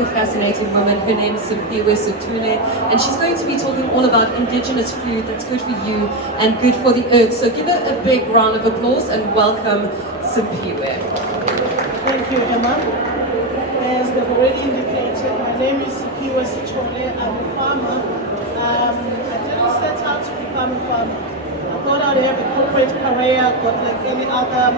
a fascinating woman. Her name is Simpiwe Sutule, and she's going to be talking all about indigenous food that's good for you and good for the earth. So give her a big round of applause and welcome Simpiwe. Thank you, Emma. As they've already indicated, my name is Simpiwe Sutule. I'm a farmer. I didn't set out to become a farmer. I thought I'd have a corporate career, but like any other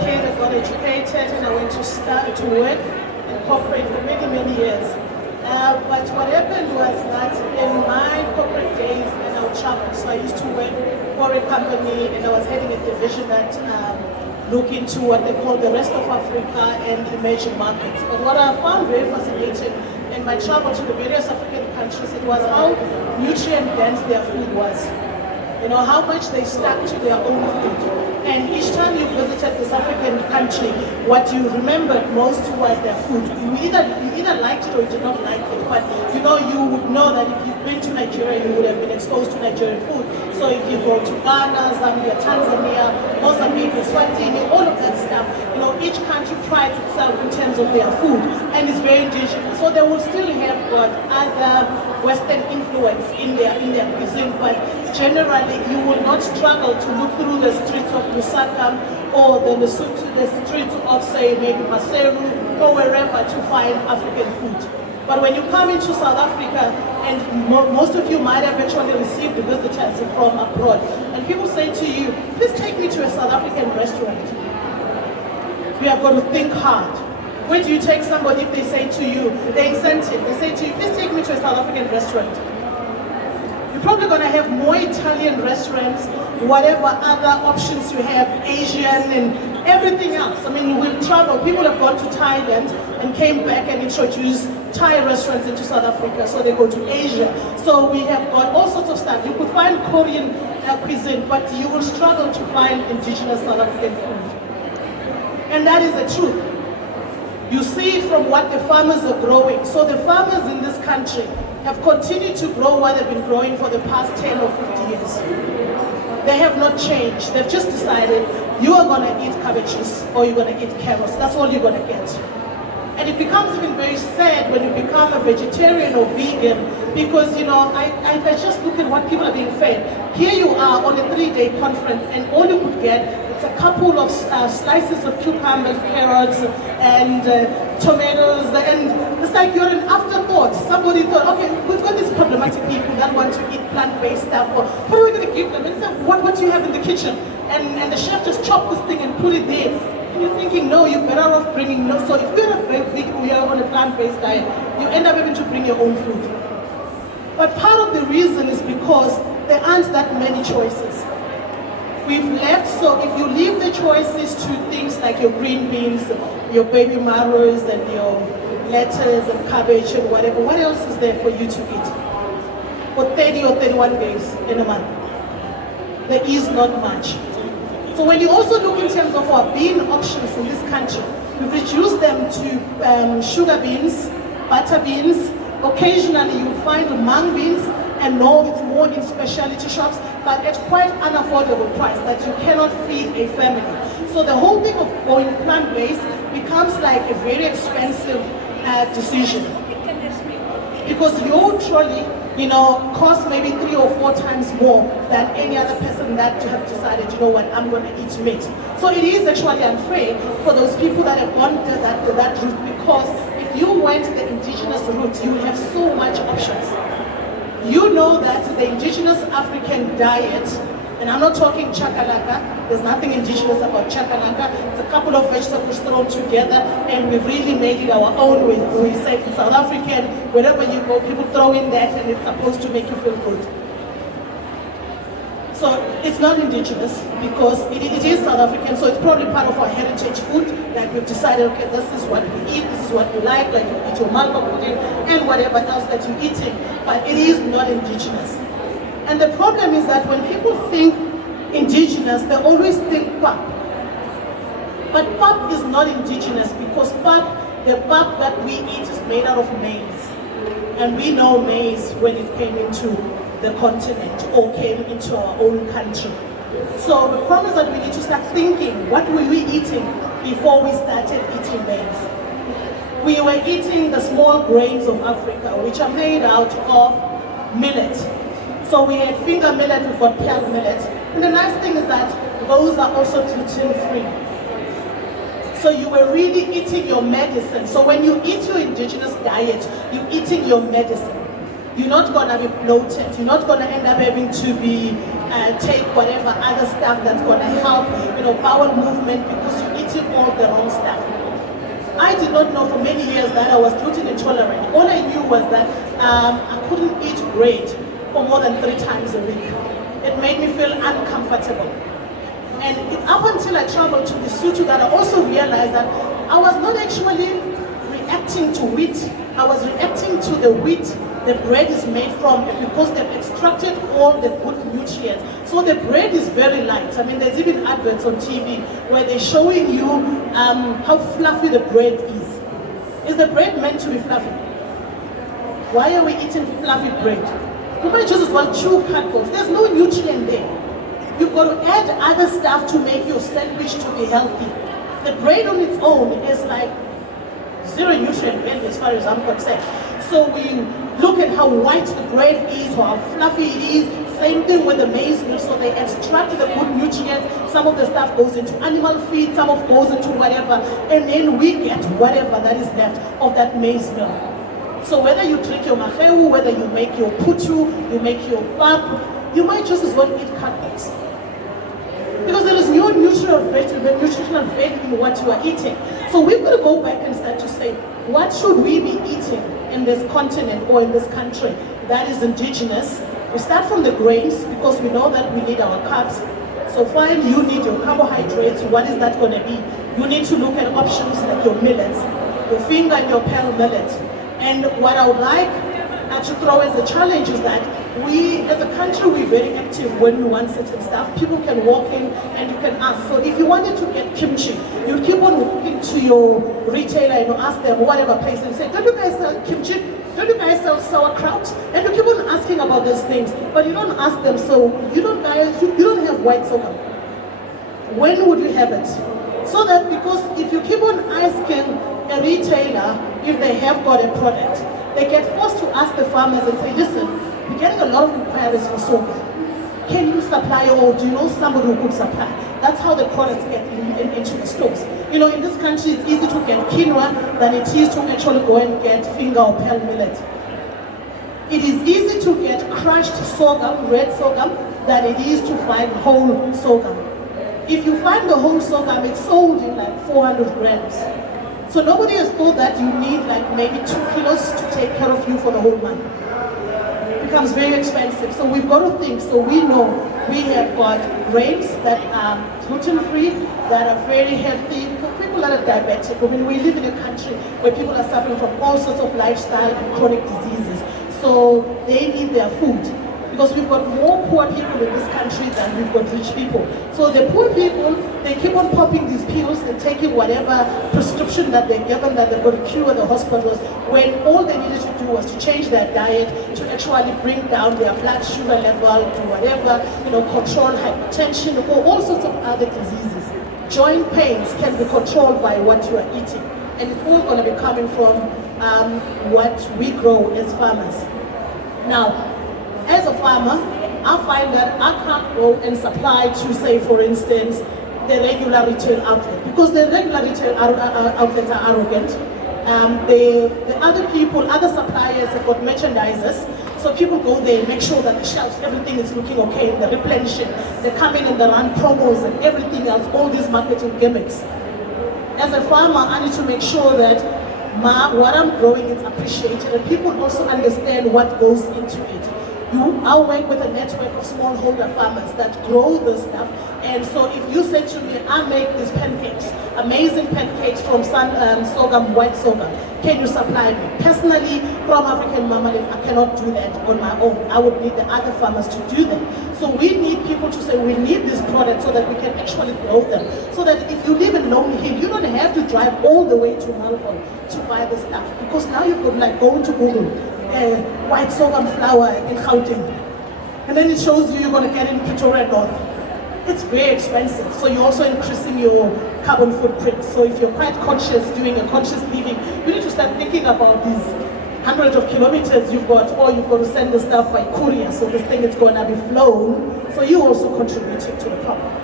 kid, I got educated and I went to work in corporate for many, many years. But what happened was that in my corporate days, I would travel. So I used to work for a company and I was heading a division that look into what they call the rest of Africa and emerging markets. But what I found very fascinating in my travel to the various African countries, it was how nutrient dense their food was. You know, how much they stuck to their own food. And each time you visited this African country, what you remembered most was their food. You either liked it or you did not like it. But you know, you would know that if you've been to Nigeria, you would have been exposed to Nigerian food. So if you go to Ghana, Zambia, Tanzania, Mozambique, Swatini, all of that stuff, you know, each country prides itself in terms of their food and is very indigenous. So they will still have got other Western influence in their cuisine, but generally you will not struggle to look through the streets of Lusaka or the streets of, say, maybe Maseru or wherever to find African food. But when you come into South Africa, and most of you might have actually received visitors from abroad, and people say to you, please take me to a South African restaurant. We have got to think hard. Where do you take somebody if they say to you, the incentive, they say to you, please take me to a South African restaurant? You're probably going to have more Italian restaurants, whatever other options you have, Asian and everything else. I mean, we've traveled, people have gone to Thailand and came back and introduced Thai restaurants into South Africa, so they go to Asia. So we have got all sorts of stuff. You could find Korean cuisine, but you will struggle to find indigenous South African food. And that is the truth. You see it from what the farmers are growing. So the farmers in this country have continued to grow what they've been growing for the past 10 or 50 years. They have not changed. They've just decided you are going to eat cabbages or you're going to eat carrots. That's all you're going to get. And it becomes even very sad when you become a vegetarian or vegan because, you know, I just look at what people are being fed. Here you are on a 3-day conference and all you could get is a couple of slices of cucumbers, carrots, and tomatoes, and it's like you're an afterthought. Somebody thought, okay, we've got these problematic people that want to eat plant-based stuff, or what are we going to give them? And it's like, what do you have in the kitchen? And the chef just chopped this thing and put it there. And you're thinking, no, you're better off bringing, no. So if you're on a plant-based diet, you end up having to bring your own food. But part of the reason is because there aren't that many choices. We've left, so if you leave the choices to things like your green beans, your baby marrows, and your lettuce and cabbage and whatever, what else is there for you to eat? For 30 or 31 days in a month. There is not much. So when you also look in terms of our bean options in this country, we've reduced them to sugar beans, butter beans. Occasionally you find mung beans, and no, it's more in specialty shops, but at quite unaffordable price that you cannot feed a family. So the whole thing of going plant-based becomes like a very expensive decision. Because your trolley, you know, costs maybe 3 or 4 times more than any other person that have decided, you know what, I'm going to eat meat. So it is actually unfair for those people that have gone that route, because if you went the indigenous route, you have so much options. You know that the indigenous African diet, and I'm not talking chakalaka, there's nothing indigenous about chakalaka, it's a couple of vegetables thrown together and we've really made it our own. We say in South African, wherever you go, people throw in that and it's supposed to make you feel good. So it's not indigenous because it is South African, so it's probably part of our heritage food that we've decided, okay, this is what we eat, this is what we like you eat your malva pudding and whatever else that you're eating, but it is not indigenous. And the problem is that when people think indigenous, they always think pap. But pap is not indigenous because the pap that we eat is made out of maize. And we know maize when it came into the continent or came into our own country. So the problem is that we need to start thinking, what were we eating before we started eating maize? we were eating the small grains of Africa, which are made out of millet. So we had finger millet, we've got pearl millet. And the nice thing is that those are also gluten-free. So you were really eating your medicine. So when you eat your indigenous diet, you're eating your medicine. You're not gonna be bloated. You're not gonna end up having to be take whatever other stuff that's gonna help, bowel movement, because you're eating all the wrong stuff. I did not know for many years that I was gluten intolerant. All I knew was that I couldn't eat bread for more than 3 times a week. It made me feel uncomfortable. And it's up until I traveled to Lesotho that I also realized that I was not actually reacting to wheat. I was reacting to the wheat the bread is made from, because they've extracted all the good nutrients. So the bread is very light. I mean, there's even adverts on TV where they're showing you how fluffy the bread is. Is the bread meant to be fluffy? Why are we eating fluffy bread? You might just as well chew cardboard. There's no nutrient there. You've got to add other stuff to make your sandwich to be healthy. The bread on its own is like zero nutrient value as far as I'm concerned. So we look at how white the bread is, or how fluffy it is. Same thing with the maize meal. So they extract the good nutrients. Some of the stuff goes into animal feed, some of it goes into whatever, and then we get whatever that is left of that maize meal. So whether you drink your mahewu, whether you make your putu, you make your pap, you might just as well eat cardboards. Because there is no nutritional value in what you are eating. So we've got to go back and start to say, what should we be eating in this continent or in this country that is indigenous? We start from the grains, because we know that we need our carbs. So fine, you need your carbohydrates. What is that going to be? You need to look at options like your millets, your finger and your pearl millet. And what I would like to throw as a challenge is that we, as a country, we're very active when we want certain stuff. People can walk in and you can ask. So if you wanted to get kimchi, you keep on walking to your retailer and you ask them, whatever place, and say, don't you guys sell kimchi? Don't you guys sell sauerkraut? And you keep on asking about those things, but you don't ask them, so you don't have white sorghum. When would you have it? So that, because if you keep on asking a retailer if they have got a product, they get forced to ask the farmers and say, listen, we're getting a lot of inquiries for sorghum. Can you supply, or do you know somebody who could supply? That's how the products get into the stores. In this country, it's easy to get quinoa than it is to actually go and get finger or pearl millet. It is easy to get crushed sorghum, red sorghum, than it is to find whole sorghum. If you find the whole sorghum, it's sold in like 400 grams. So nobody has thought that you need like maybe 2 kilos to take care of you for the whole month. It becomes very expensive. So we've got to think. So we know we have got grains that are gluten-free, that are very healthy. For people that are diabetic, I mean, we live in a country where people are suffering from all sorts of lifestyle and chronic diseases. So they need their food. Because we've got more poor people in this country than we've got rich people. So the poor people, they keep on popping these pills and taking whatever prescription that they're given that they're going to cure the hospitals, when all they needed to do was to change their diet to actually bring down their blood sugar level to whatever, control hypertension or all sorts of other diseases. Joint pains can be controlled by what you are eating. And it's all going to be coming from what we grow as farmers. Now, as a farmer, I find that I can't go and supply to, say, for instance, the regular retail outlet, because the regular retail outlets are arrogant. The other people, other suppliers have got merchandisers, so people go there and make sure that the shelves, everything is looking okay, and the replenishing, they come in and they run promos and everything else, all these marketing gimmicks. As a farmer, I need to make sure that what I'm growing is appreciated, and people also understand what goes into it. I work with a network of smallholder farmers that grow this stuff, and so if you say to me, I make these pancakes, amazing pancakes from sorghum, white sorghum, can you supply me? Personally, from African Marmalade, I cannot do that on my own. I would need the other farmers to do that. So we need people to say, we need this product so that we can actually grow them. So that if you live in Lonely Hill, you don't have to drive all the way to Melbourne to buy the stuff, because now you could like go into Google, white sorghum flour in Gauteng, and then it shows you're going to get in Pretoria North. it's very expensive. So you're also increasing your carbon footprint. So if you're quite conscious doing a conscious living, you need to start thinking about these hundreds of kilometers you've got, or you've got to send the stuff by courier. So this thing is going to be flown. So you're also contributing to the problem.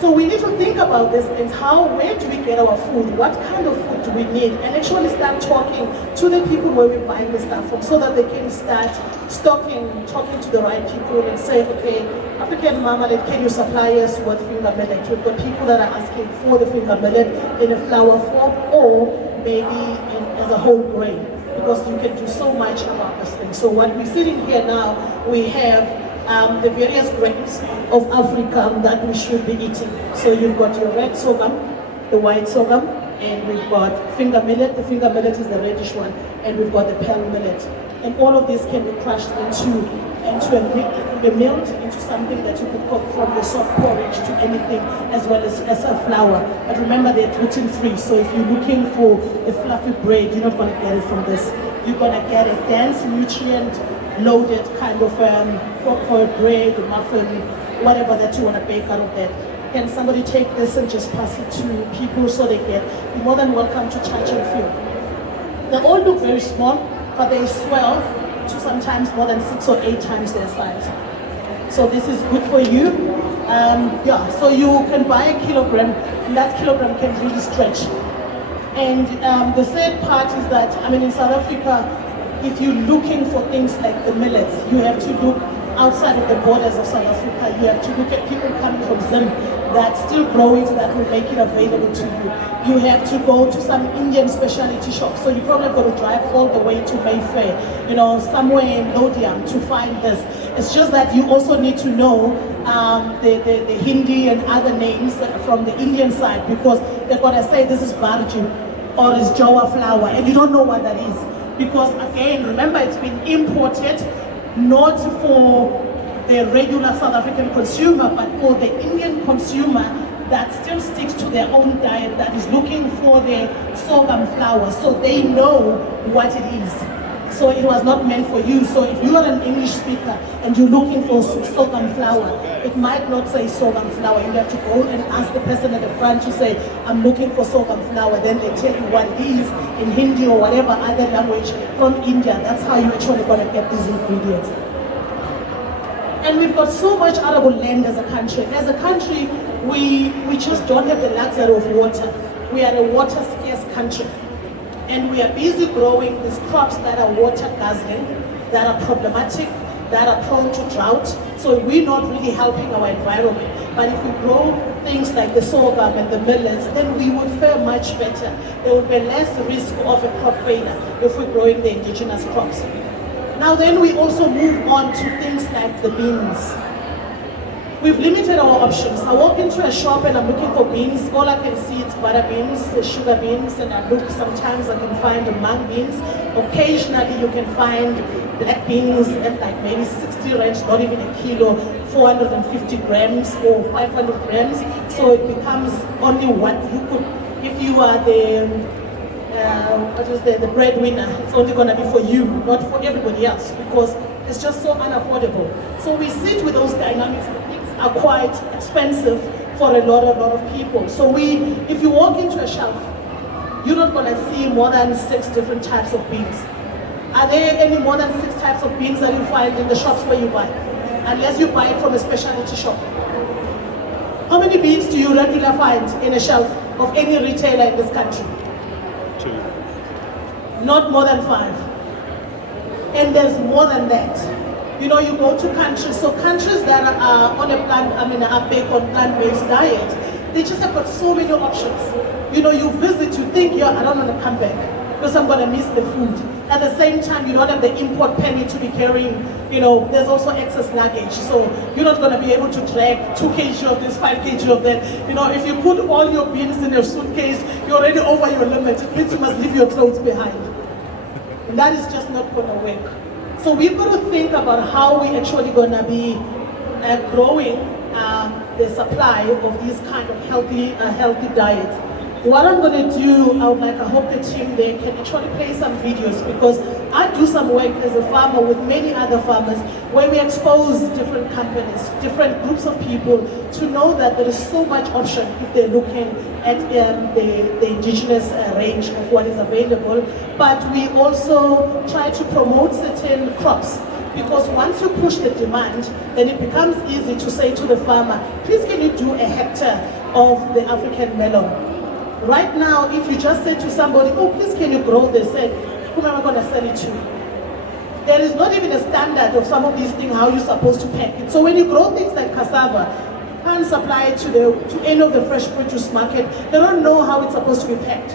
So we need to think about this things. Where do we get our food? What kind of food do we need? And actually start talking to the people where we're buying the stuff from, so that they can start talking to the right people and say, okay, African Marmalade, can you supply us with finger millet? We've got people that are asking for the finger millet in a flour form, or maybe as a whole grain, because you can do so much about this thing. So what we're sitting here now, we have the various grains of Africa that we should be eating. So you've got your red sorghum, the white sorghum, and we've got finger millet. The finger millet is the reddish one, and we've got the pearl millet. And all of these can be crushed be milled into something that you could cook, from the soft porridge to anything, as well as a flour. But remember, they're gluten-free, so if you're looking for the fluffy bread, you're not going to get it from this. You're going to get a dense, nutrient-loaded kind of for bread, muffin, whatever that you want to bake out of that. Can somebody take this and just pass it to people so they get? You're more than welcome to touch and feel. They all look very small, but they swell to sometimes more than 6 or 8 times their size. So this is good for you. So you can buy a kilogram, and that kilogram can really stretch. And the sad part is that, in South Africa, if you're looking for things like the millets, you have to look outside of the borders of South Africa. You have to look at people coming from Zim that still grow it, that will make it available to you. You have to go to some Indian specialty shops. So you're probably going to drive all the way to Mayfair, somewhere in Lodium to find this. It's just that you also need to know the Hindi and other names from the Indian side, because they're going to say this is barji or it's Jawa flour, and you don't know what that is. Because again, remember, it's been imported not for the regular South African consumer, but for the Indian consumer that still sticks to their own diet, that is looking for the sorghum flour, so they know what it is. So it was not meant for you. So if you are an English speaker and you're looking for sorghum flour, it might not say sorghum flour. You have to go and ask the person at the front to say, I'm looking for sorghum flour. Then they tell you what it is in Hindi or whatever other language from India. That's how you actually going to get these ingredients. And we've got so much arable land as a country. As a country, we just don't have the luxury of water. We are a water scarce country. And we are busy growing these crops that are water guzzling, that are problematic, that are prone to drought. So we're not really helping our environment. But if we grow things like the sorghum and the millets, then we would fare much better. There would be less risk of a crop failure if we're growing the indigenous crops. Now then we also move on to things like the beans. We've limited our options. I walk into a shop and I'm looking for beans. All I can see is butter beans, the sugar beans, and I look, sometimes I can find the mung beans. Occasionally you can find black beans at like maybe 60 rands, not even a kilo, 450 grams or 500 grams. So it becomes only what you could, if you are the breadwinner, it's only going to be for you, not for everybody else, because it's just so unaffordable. So we sit with those dynamics. Things are quite expensive for a lot of people. So if you walk into a shelf, you're not going to see more than 6 different types of beans. Are there any more than 6 types of beans that you find in the shops where you buy? Unless you buy it from a specialty shop. How many beans do you regularly find in a shelf of any retailer in this country? 2. Not more than 5. And there's more than that. You go to countries, so countries that are on a plant, are big on plant-based diet, they just have got so many options. You visit, you think, I don't want to come back because I'm going to miss the food. At the same time, you don't have the import penny to be carrying, there's also excess luggage. So you're not going to be able to drag 2 kg of this, 5 kg of that. If you put all your beans in your suitcase, you're already over your limit. It means you must leave your clothes behind. And that is just not going to work. So we've got to think about how we actually going to be growing the supply of these kind of healthy diets. What I'm going to do, I hope the team there can actually play some videos, because I do some work as a farmer with many other farmers where we expose different companies, different groups of people to know that there is so much option if they're looking at the indigenous range of what is available. But we also try to promote certain crops, because once you push the demand, then it becomes easy to say to the farmer, please can you do a hectare of the African melon? Right now, if you just say to somebody, oh, please can you grow this, say, who am I going to sell it to? There is not even a standard of some of these things, how you're supposed to pack it. So when you grow things like cassava, you can't supply it to any of the fresh produce market. They don't know how it's supposed to be packed.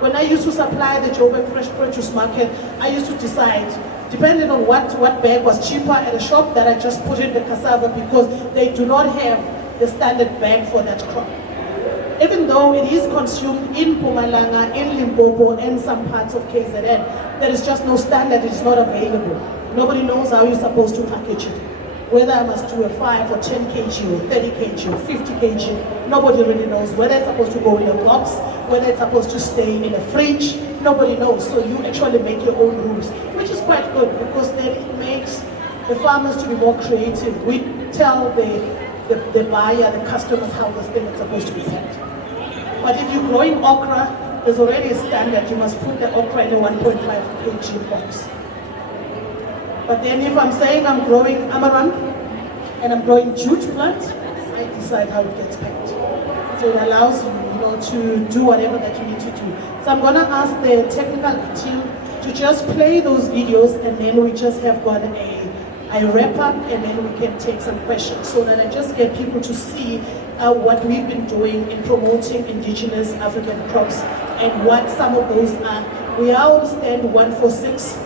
When I used to supply the Joburg fresh produce market, I used to decide, depending on what bag was cheaper at a shop, that I just put in the cassava, because they do not have the standard bag for that crop. Even though it is consumed in Mpumalanga, in Limpopo, and some parts of KZN, there is just no standard, it's not available. Nobody knows how you're supposed to package it. Whether I must do a 5 or 10 kg or 30 kg or 50 kg, nobody really knows. Whether it's supposed to go in a box, whether it's supposed to stay in a fridge, nobody knows. So you actually make your own rules, which is quite good, because then it makes the farmers to be more creative. We tell the buyer, the customers, how this thing is supposed to be packed. But if you're growing okra, there's already a standard. You must put the okra in a 1.5 kg box. But then if I'm saying I'm growing amaranth and I'm growing jute plant, I decide how it gets packed. So it allows you, to do whatever that you need to do. So I'm gonna ask the technical team to just play those videos, and then we just have got a wrap up, and then we can take some questions, so that I just get people to see what we've been doing in promoting indigenous African crops and what some of those are. We are on stand 146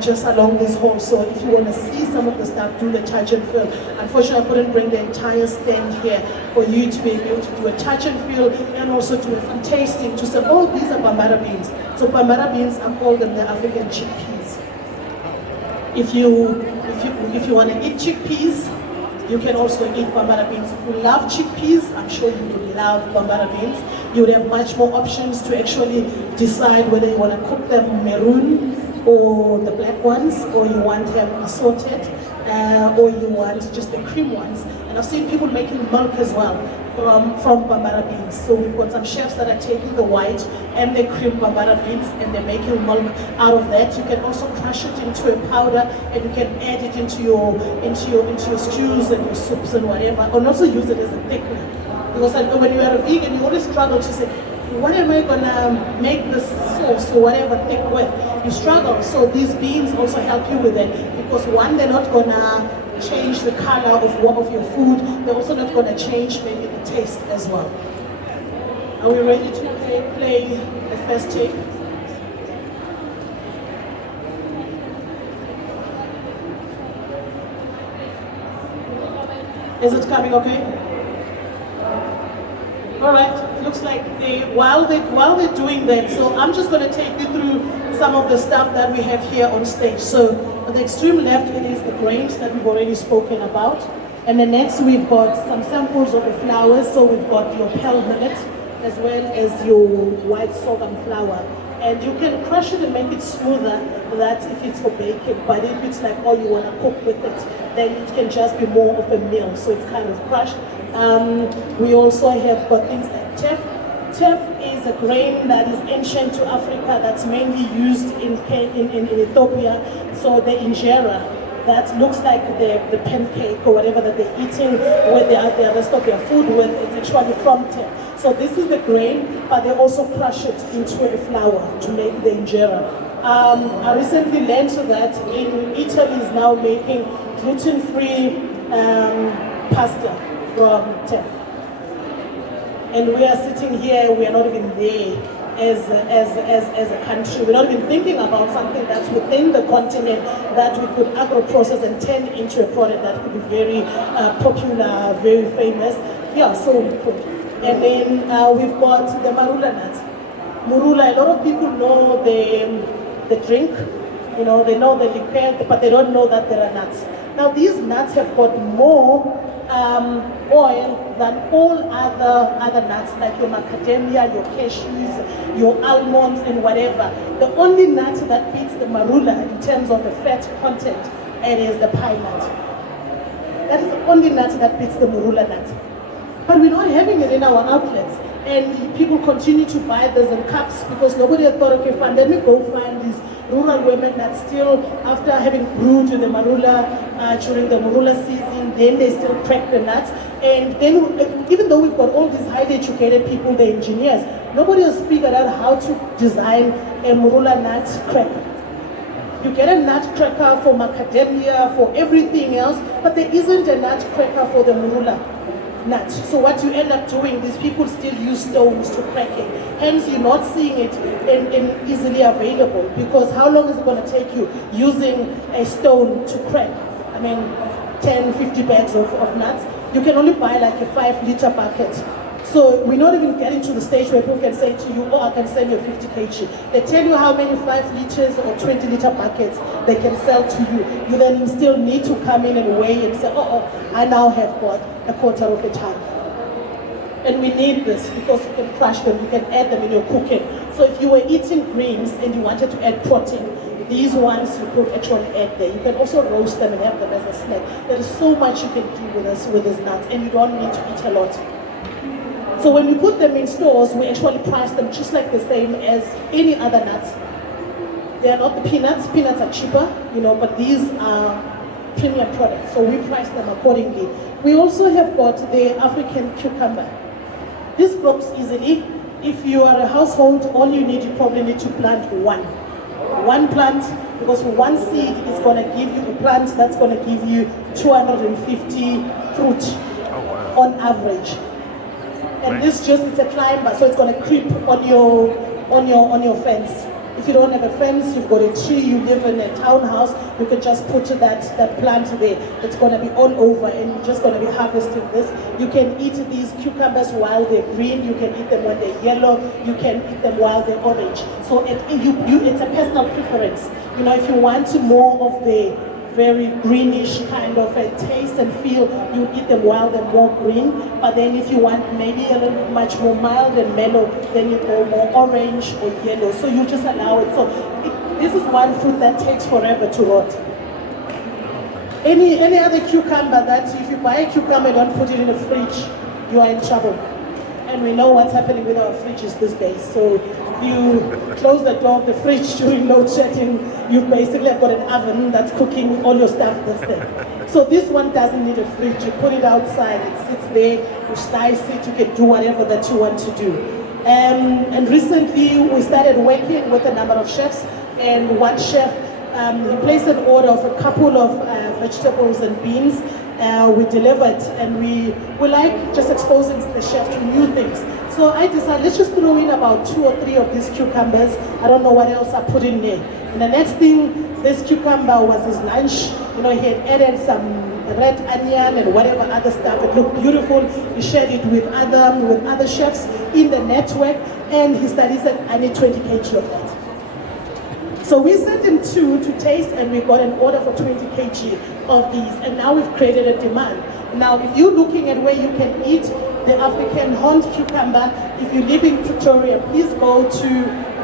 just along this hall, so if you want to see some of the stuff, do the touch and feel. Unfortunately, I couldn't bring the entire stand here for you to be able to do a touch and feel, and also do some tasting to say, oh, these are bambara beans. So bambara beans, I call them the African chickpeas. If you want to eat chickpeas, you can also eat bambara beans. If you love chickpeas, I'm sure you would love bambara beans. You would have much more options to actually decide whether you want to cook them maroon, or the black ones, or you want them assorted, or you want just the cream ones. And I've seen people making milk as well from bambara beans. So we've got some chefs that are taking the white and the cream bambara beans, and they're making milk out of that. You can also crush it into a powder, and you can add it into your stews and your soups and whatever, and also use it as a thickener. Because when you are a vegan, you always struggle to say, what am I gonna make this sauce or whatever thick with? You struggle. So these beans also help you with it, because one, they're not gonna change the color of your food. They're also not gonna change maybe the taste as well. Are we ready to play the first tape? Is it coming okay? All right, looks like while they're doing that, so I'm just going to take you through some of the stuff that we have here on stage. So on the extreme left, it is the grains that we've already spoken about. And then next we've got some samples of the flours. So we've got your pearl millet, as well as your white sorghum flour. And you can crush it and make it smoother, that if it's for baking. But if it's like, oh, you want to cook with it, then it can just be more of a meal. So it's kind of crushed. We also have got things like teff. Teff is a grain that is ancient to Africa, that's mainly used in Ethiopia. So the injera, that looks like the pancake or whatever that they're eating with the rest of their food with, it's actually from teff. So this is the grain, but they also crush it into a flour to make the injera. I recently learned that in Italy is now making gluten-free pasta from teff. And we are sitting here, we are not even there as a country. We're not even thinking about something that's within the continent that we could agro-process and turn into a product that could be very popular, very famous. Yeah, so we could. And then we've got the marula nuts. Marula, a lot of people know the drink, they know the liqueur, but they don't know that there are nuts. Now these nuts have got more oil than all other nuts, like your macadamia, your cashews, your almonds, and whatever. The only nut that beats the marula in terms of the fat content, it is the pine nut. That is the only nut that beats the marula nut. But we're not having it in our outlets. And people continue to buy this in cups because nobody had thought, okay, fine, let me go find these rural women that still, after having brewed the marula during the marula season, then they still crack the nuts. And then, even though we've got all these highly educated people, the engineers, nobody has figured out how to design a marula nut cracker. You get a nut cracker for macadamia, for everything else, but there isn't a nut cracker for the marula nut. So what you end up doing, these people still use stones to crack it. Hence, you're not seeing it in easily available, because how long is it going to take you using a stone to crack? I mean, 10, 50 bags of nuts. You can only buy like a 5-liter bucket. So we're not even getting to the stage where people can say to you, oh, I can sell you 50 kg. They tell you how many 5 liters or 20-liter buckets they can sell to you. You then still need to come in and weigh and say, oh, I now have got a quarter of a ton. And we need this because you can crush them, you can add them in your cooking. So if you were eating greens and you wanted to add protein, these ones you could actually add there. You can also roast them and have them as a snack. There is so much you can do with these nuts, and you don't need to eat a lot. So when we put them in stores, we actually price them just like the same as any other nuts. They are not the peanuts. Peanuts are cheaper, but these are premium products. So we price them accordingly. We also have got the African cucumber. This grows easily. If you are a household, all you probably need to plant one plant, because one seed is going to give you a plant that's going to give you 250 fruit on average. And this it's a climber, so it's going to creep on your fence. If you don't have a fence, you've got a tree, you live in a townhouse, you can just put that plant there. It's going to be all over, and you're just going to be harvesting this. You can eat these cucumbers while they're green, you can eat them when they're yellow, you can eat them while they're orange. So it's a personal preference. If you want more of the very greenish kind of a taste and feel, you eat them while they're more green. But then if you want maybe a little bit much more mild and mellow, then you go more orange or yellow. So you just allow it. So this is one fruit that takes forever to rot. Any other cucumber that if you buy a cucumber and don't put it in the fridge, you are in trouble. And we know what's happening with our fridges these days. So you close the door of the fridge during load shedding, you basically have got an oven that's cooking all your stuff that's there. So this one doesn't need a fridge. You put it outside, it sits there, you slice it, you can do whatever that you want to do. And recently we started working with a number of chefs, and one chef, he placed an order of a couple of vegetables and beans. We delivered, and we like just exposing the chef to new things. So I decided, let's just throw in about 2 or 3 of these cucumbers. I don't know what else I put in there. And the next thing, this cucumber was his lunch. He had added some red onion and whatever other stuff. It looked beautiful. He shared it with other chefs in the network, and he said, I need 20 kg of that. So we sent him 2 to taste, and we got an order for 20 kg of these, and now we've created a demand. Now, if you're looking at where you can eat the African horned cucumber, if you live in Pretoria, please go to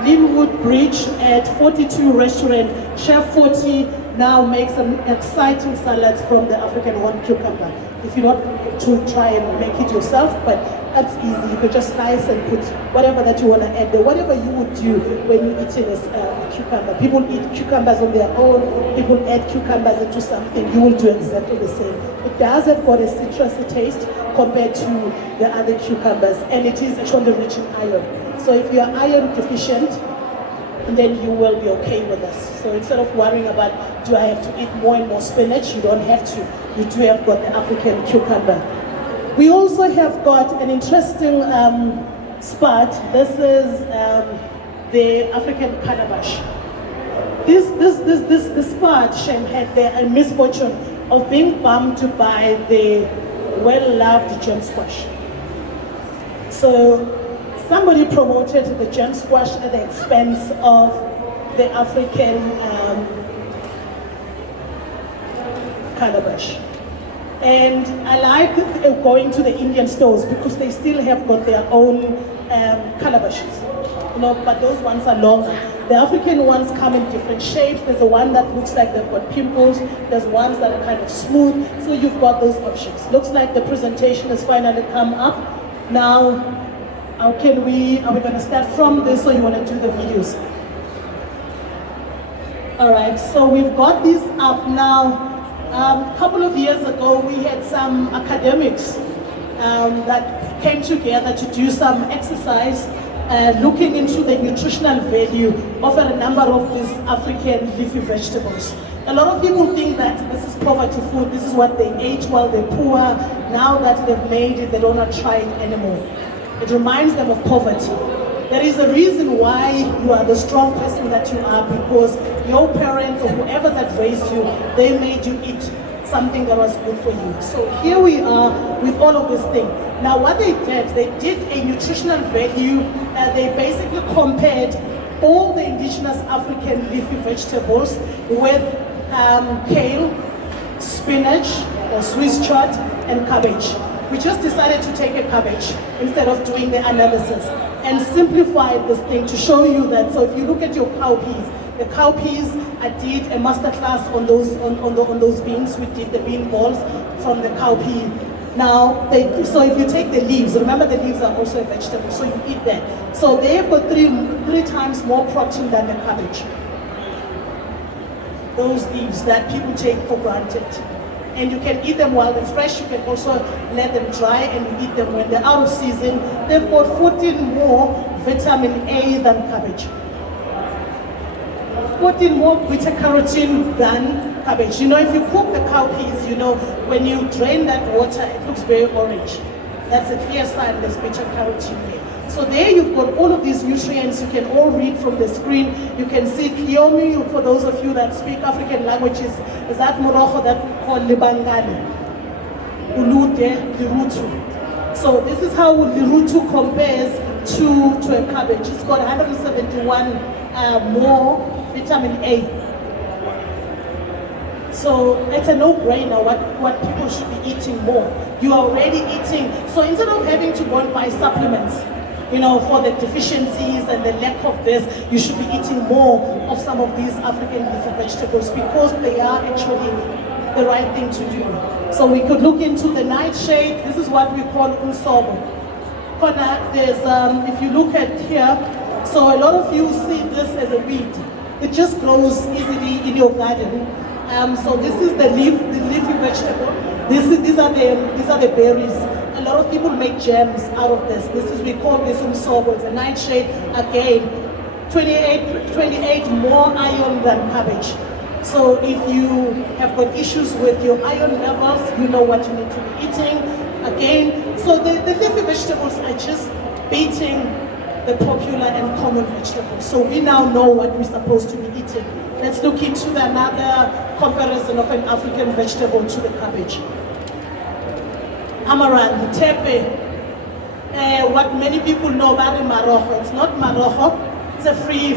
Linwood Bridge at 42 Restaurant. Chef 40 now makes some exciting salads from the African horned cucumber. If you want to try and make it yourself, but that's easy. You can just slice and put whatever that you want to add there, whatever you would do when you're eating a cucumber. People eat cucumbers on their own, people add cucumbers into something, you will do exactly the same. It does have got a citrusy taste compared to the other cucumbers, and it is actually rich in iron. So if you are iron deficient, then you will be okay with this. So instead of worrying about, do I have to eat more and more spinach, you don't have to. You do have got the African cucumber. We also have got an interesting spot. This is the African calabash. This spot, Shem, had the misfortune of being bumped by the well-loved gem squash. So somebody promoted the gem squash at the expense of the African calabash. And I like going to the Indian stores because they still have got their own calabashes, but those ones are longer. The African ones come in different shapes. There's a one that looks like they've got pimples. There's ones that are kind of smooth. So you've got those options. Looks like the presentation has finally come up. Now, are we going to start from this or you want to do the videos? All right, so we've got this up now. A couple of years ago, we had some academics that came together to do some exercise looking into the nutritional value of a number of these African leafy vegetables. A lot of people think that this is poverty food, this is what they ate while they're poor. Now that they've made it, they don't want to try it anymore. It reminds them of poverty. There is a reason why you are the strong person that you are, because your parents or whoever that raised you, they made you eat something that was good for you. So here we are with all of this thing. Now what they did a nutritional value. They basically compared all the indigenous African leafy vegetables with kale, spinach, or Swiss chard, and cabbage. We just decided to take a cabbage instead of doing the analysis and simplify this thing to show you that. So if you look at your cowpeas, the cowpeas, I did a masterclass on those beans. We did the bean balls from the cowpea. Now, so if you take the leaves, remember the leaves are also a vegetable, so you eat that. So they've got three times more protein than the cabbage. Those leaves that people take for granted. And you can eat them while they're fresh. You can also let them dry and you eat them when they're out of season. They've got 14 more vitamin A than cabbage. 14 more beta carotene than cabbage. If you cook the cowpeas, when you drain that water, it looks very orange. That's a clear sign there's beta carotene there. So there you've got all of these nutrients. You can all read from the screen. You can see Kiomi, for those of you that speak African languages, is that morojo that we call libangani, ulude, lirutu. So this is how lirutu compares to a cabbage. It's got 171 more vitamin A. So it's a no-brainer what people should be eating more. You are already eating. So instead of having to go and buy supplements, for the deficiencies and the lack of this, you should be eating more of some of these African leafy vegetables because they are actually the right thing to do. So we could look into the nightshade. This is what we call umsobo. There's, if you look at here, so a lot of you see this as a weed. It just grows easily in your garden. So this is the leafy vegetable. These are the berries. A lot of people make jams out of this. We call this umsobo. It's a nightshade. Again, 28 more iron than cabbage. So if you have got issues with your iron levels, you know what you need to be eating. Again, so the leafy vegetables are just beating the popular and common vegetables. So we now know what we're supposed to be eating. Let's look into another comparison of an African vegetable to the cabbage. Amaranth, tepe, what many people know about marojo. It's not marojo. It's a free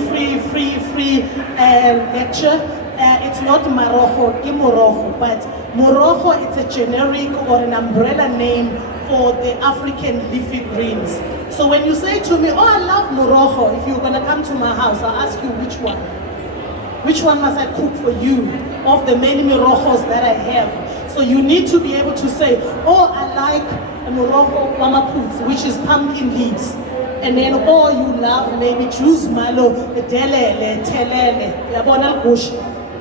lecture. It's not marojo, imorojo, but morojo, it's a generic or an umbrella name for the African leafy greens. So when you say to me, oh, I love morojo, if you're gonna come to my house, I'll ask you which one. Which one must I cook for you of the many morojos that I have? So you need to be able to say, oh, I like a morojo wamaputs, which is pumpkin leaves. And then, oh, you love maybe juice malo, delele, telele,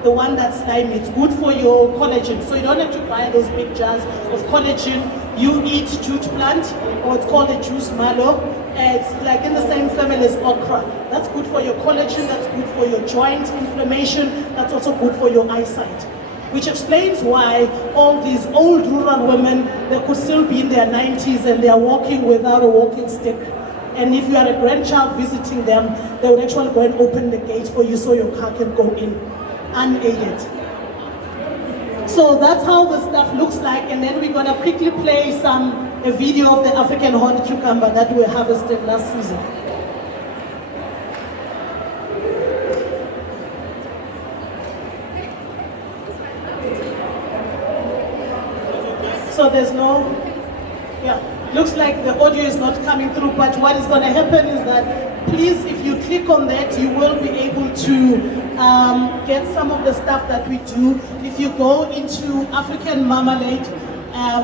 the one that's slimy. It's good for your collagen. So you don't have to buy those big jars of collagen. You eat jute plant, or it's called a juice malo. It's like in the same family as okra. That's good for your collagen, that's good for your joint inflammation, that's also good for your eyesight. Which explains why all these old rural women, they could still be in their 90s and they are walking without a walking stick. And if you are a grandchild visiting them, they would actually go and open the gate for you so your car can go in unaided. So that's how the stuff looks like, and then we're gonna quickly play a video of the African horned cucumber that we harvested last season. there's no, yeah, looks like the audio is not coming through, but what is going to happen is that please, if you click on that, you will be able to get some of the stuff that we do. If you go into African Marmalade,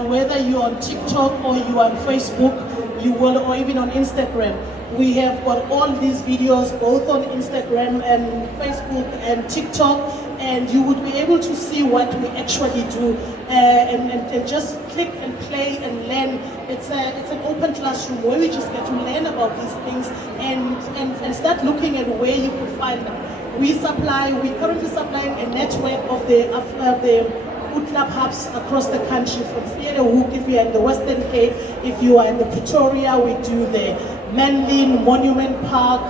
whether you're on TikTok or you're on Facebook, you will, or even on Instagram, we have got all these videos both on Instagram and Facebook and TikTok, and you would be able to see what we actually do and just click and play and learn. It's an open classroom where we just get to learn about these things and start looking at where you could find them. We currently supplying a network of the food club hubs across the country, from Vredehuk if you're in the Western Cape, if you are in the Pretoria, we do the Manlin, Monument Park,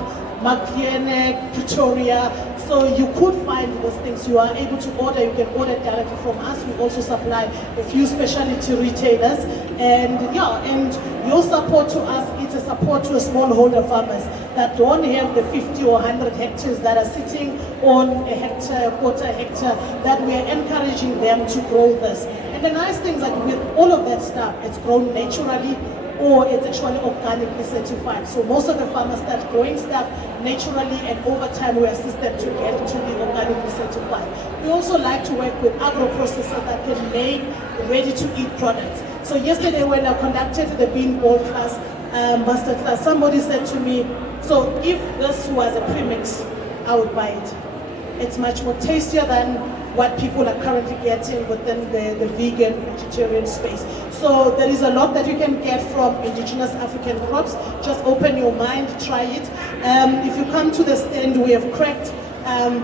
Makliene, Pretoria. So you could find those things. You are able to order, you can order directly from us. We also supply a few specialty retailers. And yeah, and your support to us, it's a support to smallholder farmers that don't have the 50 or 100 hectares that are sitting on a hectare, quarter hectare, that we are encouraging them to grow this. And the nice thing is that with all of that stuff, it's grown naturally, or it's actually organically certified. So most of the farmers start growing stuff naturally, and over time we assist them to get to be organically certified. We also like to work with agro-processors that can make ready-to-eat products. So yesterday when I conducted the bean bowl class, master class, somebody said to me, so if this was a premix, I would buy it. It's much more tastier than what people are currently getting within the vegan, vegetarian space. So there is a lot that you can get from indigenous African crops. Just open your mind, try it. If you come to the stand, we have cracked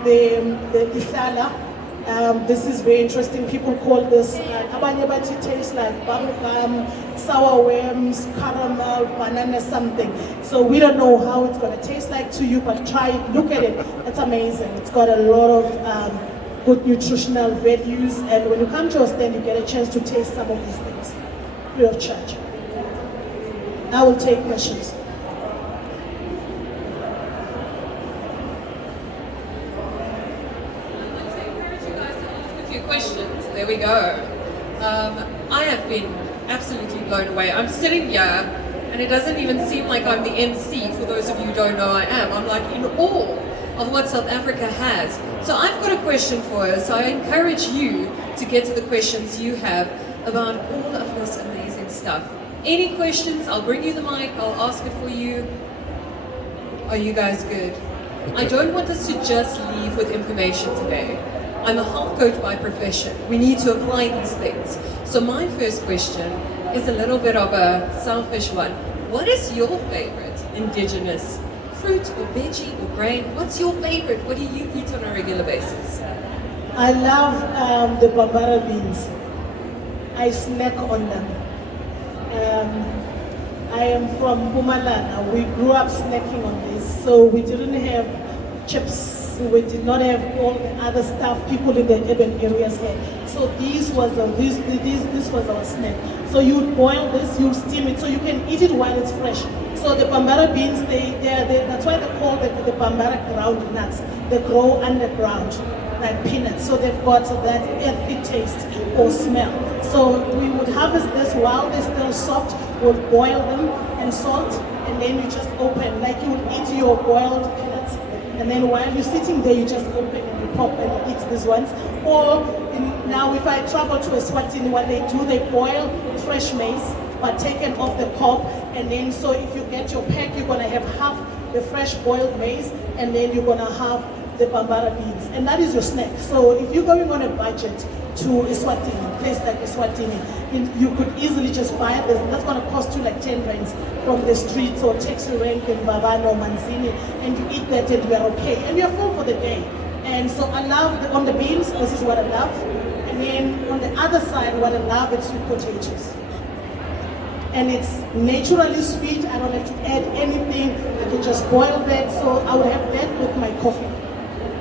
the isala. This is very interesting. People call this abanyabati, tastes like bubblegum, sour worms, caramel, banana, something. So we don't know how it's going to taste like to you, but try it, look at it. It's amazing. It's got a lot of good nutritional values, and when you come to our stand, you get a chance to taste some of these things free of charge. I will take questions. Questions. There we go. I have been absolutely blown away. I'm sitting here and it doesn't even seem like I'm the MC. For those of you who don't know, I am. I'm like in awe of what South Africa has. So I've got a question for us. So I encourage you to get to the questions you have about all of this amazing stuff. Any questions? I'll bring you the mic. I'll ask it for you. Are you guys good? I don't want us to just leave with information today. I'm a health coach by profession. We need to apply these things. So my first question is a little bit of a selfish one. What is your favorite indigenous fruit or veggie or grain? What's your favorite? What do you eat on a regular basis? I love the bambara beans. I snack on them. I am from Mpumalanga. We grew up snacking on this. So we didn't have chips. We did not have all the other stuff people in the urban areas had. So this was our snack. So you would boil this, you steam it, so you can eat it while it's fresh. So the bambara beans, that's why they call the bambara ground nuts. They grow underground, like peanuts. So they've got that earthy taste or smell. So we would harvest this while they're still soft. We'll boil them and salt, and then you just open, like you would eat your boiled peanuts. And then while you're sitting there, you just open and you pop and you eat these ones. Or now if I travel to Eswatini, what they do, they boil fresh maize, but taken off the cob. And then so if you get your pack, you're gonna have half the fresh boiled maize, and then you're gonna have the bambara beans. And that is your snack. So if you're going on a budget to Eswatini, a place like Eswatini, you could easily just buy it. That's going to cost you like 10 rands from the streets or taxi rank in Babano or Manzini, and you eat that and you are okay. And you're full for the day. And so I love, on the beans, this is what I love. And then on the other side, what I love is sweet potatoes. And it's naturally sweet. I don't have to add anything. I can just boil that. So I would have that with my coffee.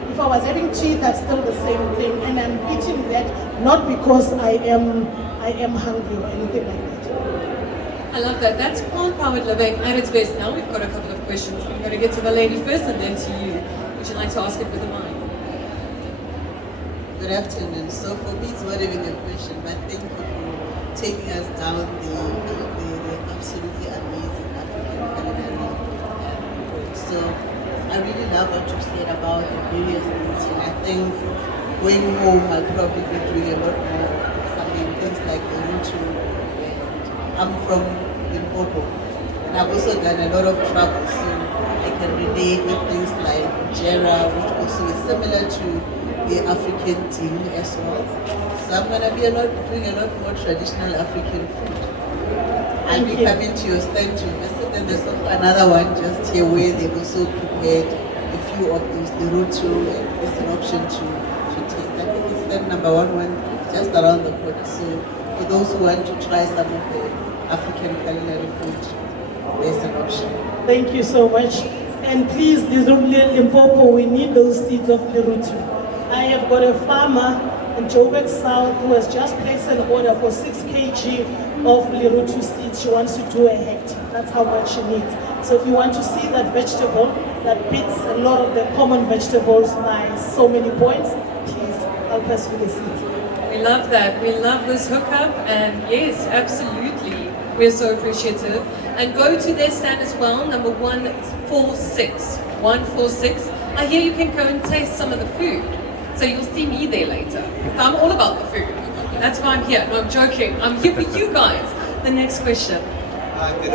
If I was having tea, that's still the same thing. And I'm eating that not because I am hungry or anything like that. I love that. That's plant-powered living at its best. Now we've got a couple of questions. I'm going to get to the lady first and then to you. Would you like to ask it with a mic? Good afternoon. So for me, it's not even a question, but thank you for taking us down the absolutely amazing African culinary road. So I really love what you said about the various things, and I think going home I'll probably be doing a lot more things like the Rutu. I'm from Limpopo, and I've also done a lot of travel, so I can relate with things like Jera, which also is similar to the African team as well. So I'm going to be doing a lot more traditional African food. I'll be coming to your stand to visit, and there's also another one just here where they've also prepared a few of those, the Rutu, and there's an option to taste. I think it's stand number one just around the corner. So for those who want to try some of the African culinary food, there's an option. Thank you so much. And please, Limpopo, we need those seeds of Lirutu. I have got a farmer in Joburg South who has just placed an order for 6 kg of Lirutu seeds. She wants to do a hectare. That's how much she needs. So if you want to see that vegetable that beats a lot of the common vegetables by so many points, please help us with the seeds. We love that. We love this hookup, and yes, absolutely. We're so appreciative. And go to their stand as well, number 146. 146. I hear you can go and taste some of the food. So you'll see me there later. I'm all about the food. That's why I'm here. No, I'm joking. I'm here for you guys. The next question. Hi, good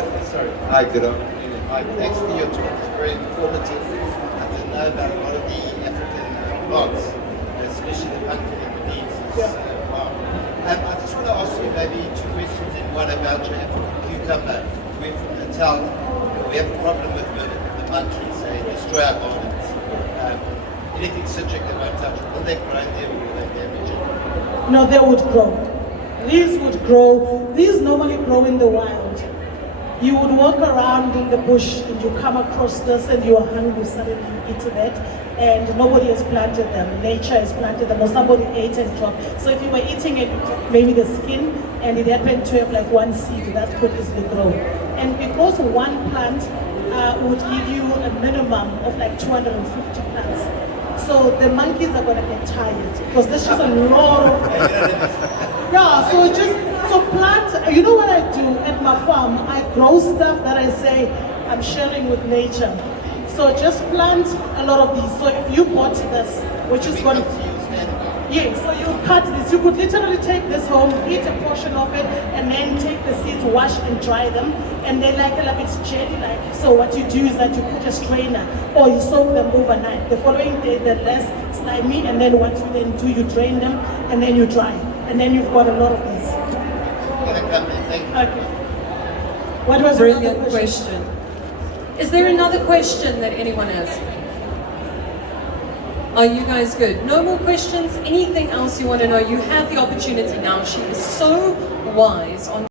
afternoon. Thanks for your talk. It's very informative. I didn't know about a lot of the African plants, especially the pumpkin and the beans. Wow. I just want to ask you maybe 2 questions in one about your African cucumber. We're from the town. We have a problem with the monkeys. They destroy our gardens. Anything citric they won't touch. Will they grow there or will they damage it? No, they would grow. These would grow. These normally grow in the wild. You would walk around in the bush and you come across this and you are hungry, suddenly you eat that, and nobody has planted them. Nature has planted them, or somebody ate and dropped. So if you were eating it, maybe the skin, and it happened to have like one seed, that could easily grow. And because one plant would give you a minimum of like 250 plants. So the monkeys are going to get tired because there's just a lot of yeah. So plant. You know what I do at my farm? I grow stuff that I say I'm sharing with nature. So just plant a lot of these. So if you bought this, which is going to yes, so you cut this. You could literally take this home, eat a portion of it, and then take the seeds, wash and dry them, and they like it's jelly-like. So what you do is that you put a strainer, or you soak them overnight. The following day, they're less slimy, and then what you then do, you drain them, and then you dry, and then you've got a lot of these. Okay. What was Brilliant question. Is there another question that anyone has? Are you guys good? No more questions? Anything else you want to know? You have the opportunity now. She is so wise on